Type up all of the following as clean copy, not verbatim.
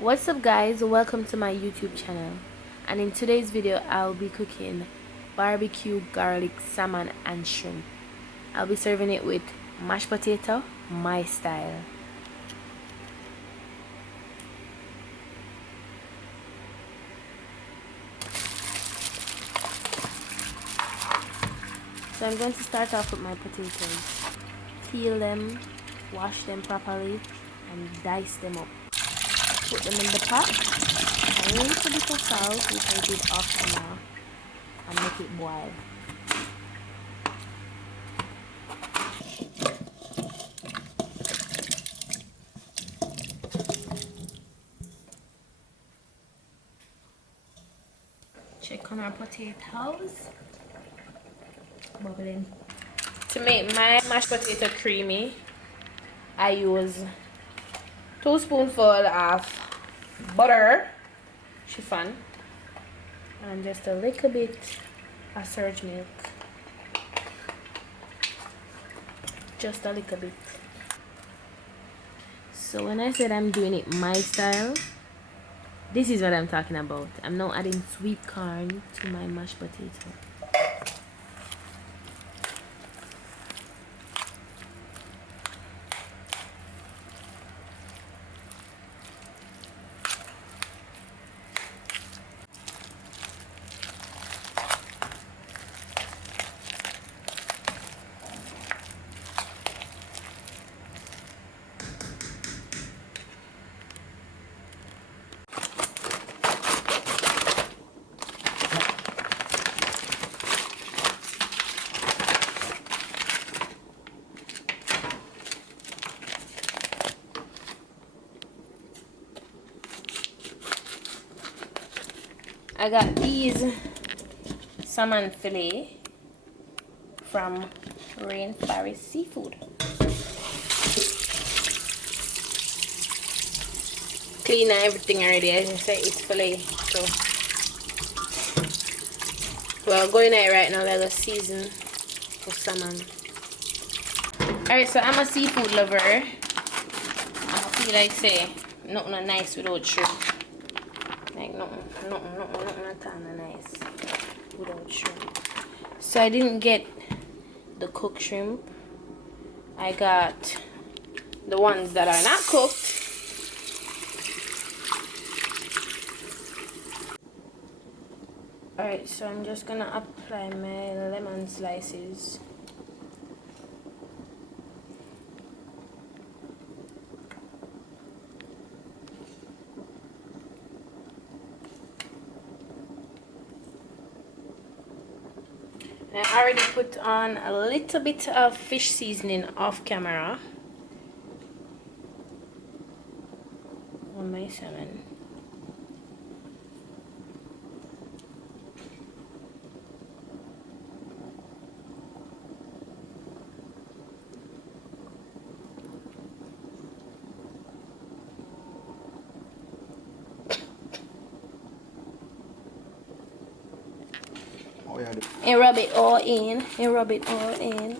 What's up guys, welcome to my YouTube channel, and in today's video I'll be cooking barbecue garlic salmon and shrimp. I'll be serving it with mashed potato, my style. So I'm going to start off with my potatoes. Peel them, wash them properly, and dice them up. Put them in the pot, a little bit of salt, which I did off camera, and make it boil. Check on our potatoes. Bubbling. To make my mashed potato creamy, I use 2 spoonfuls of butter, chiffon, and just a little bit of surge milk. Just a little bit. So when I said I'm doing it my style, this is what I'm talking about. I'm now adding sweet corn to my mashed potato. I got these salmon fillet from Rainforest Seafood. Clean everything already, as I say, it's fillet. So well, going at it right now, we're gonna season for salmon. Alright, so I'm a seafood lover. I feel like say nothing nice without shrimp. Like nothing at all nice without shrimp. So I didn't get the cooked shrimp. I got the ones that are not cooked. Alright, so I'm just gonna apply my lemon slices. And I already put on a little bit of fish seasoning off camera on my salmon. And rub it all in, and rub it all in.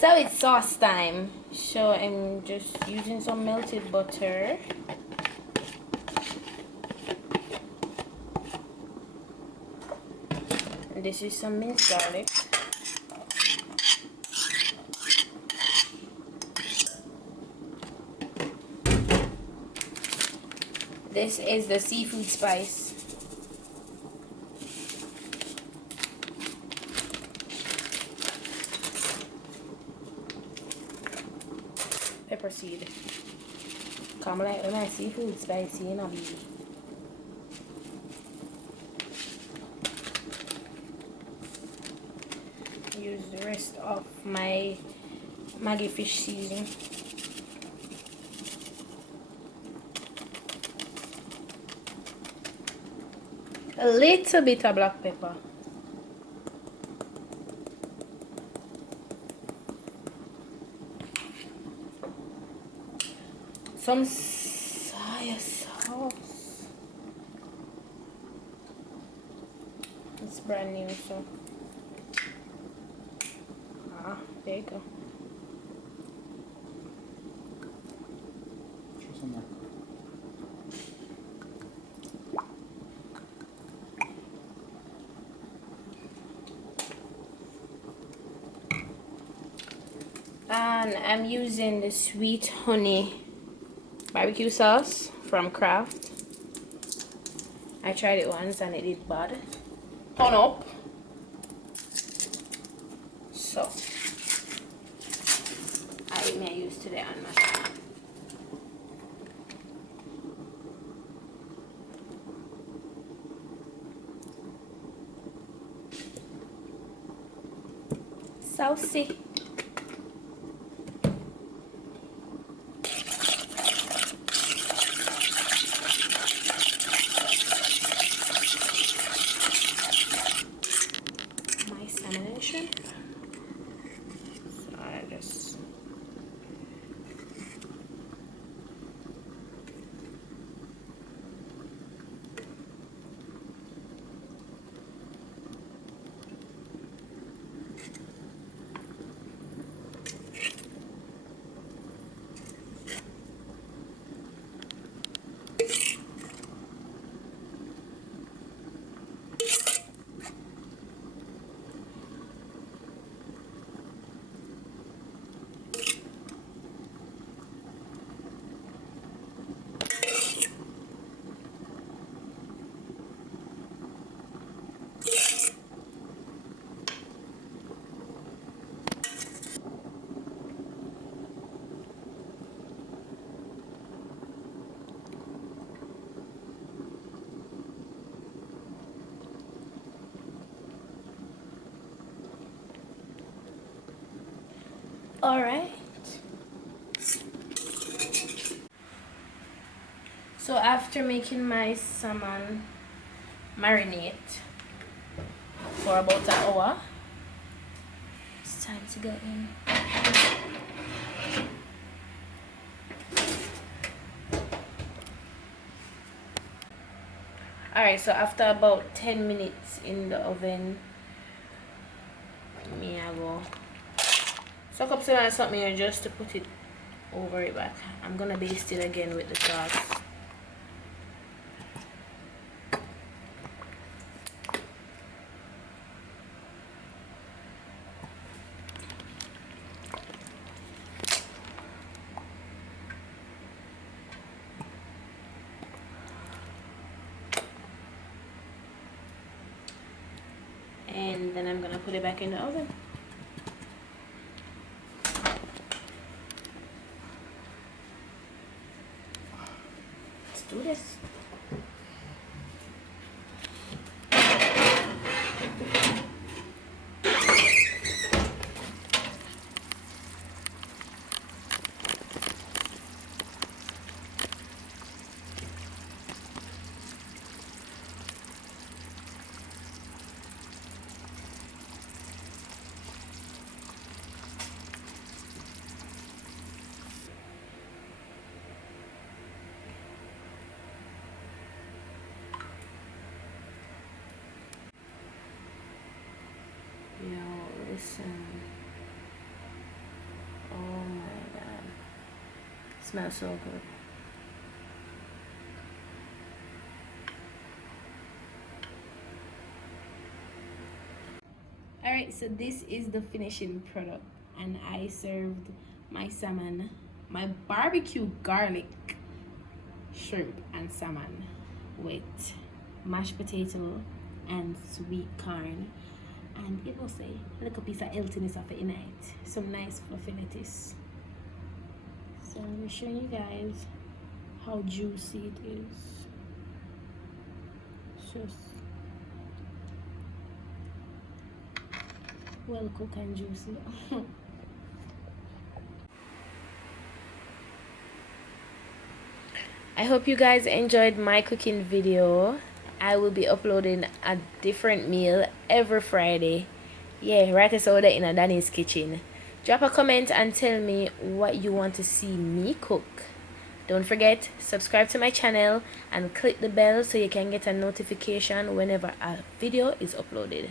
So it's sauce time. So I'm just using some melted butter. And this is some minced garlic. This is the seafood spice. Pepper seed. Come like when my seafood spicy, you know, baby. Use the rest of my Maggi fish seasoning. A little bit of black pepper. Some soy sauce. It's brand new, so. There you go. Show some more. And I'm using the sweet honey barbecue sauce from Kraft. I tried it once and it did bad. Turn up. So I may use today on my saucy. My salmon and shrimp. So I just alright. So after making my salmon marinate for about an hour, it's time to go in. Alright, so after about 10 minutes in the oven, me I go suck up some something here just to put it over it back. I'm gonna baste it again with the sauce. And then I'm gonna put it back in the oven. Let's do this. Yo, listen. Oh my god. It smells so good. Alright, so this is the finishing product. And I served my salmon, my barbecue garlic shrimp and salmon with mashed potato and sweet corn, and it will say a little piece of healthiness of it in it, some nice fluffy lettuce. So I'm showing you guys how juicy it is. Just well cooked and juicy. I hope you guys enjoyed my cooking video. I will be uploading a different meal every Friday. Yeah, right us order in a Danny's kitchen. Drop a comment and tell me what you want to see me cook. Don't forget, subscribe to my channel and click the bell so you can get a notification whenever a video is uploaded.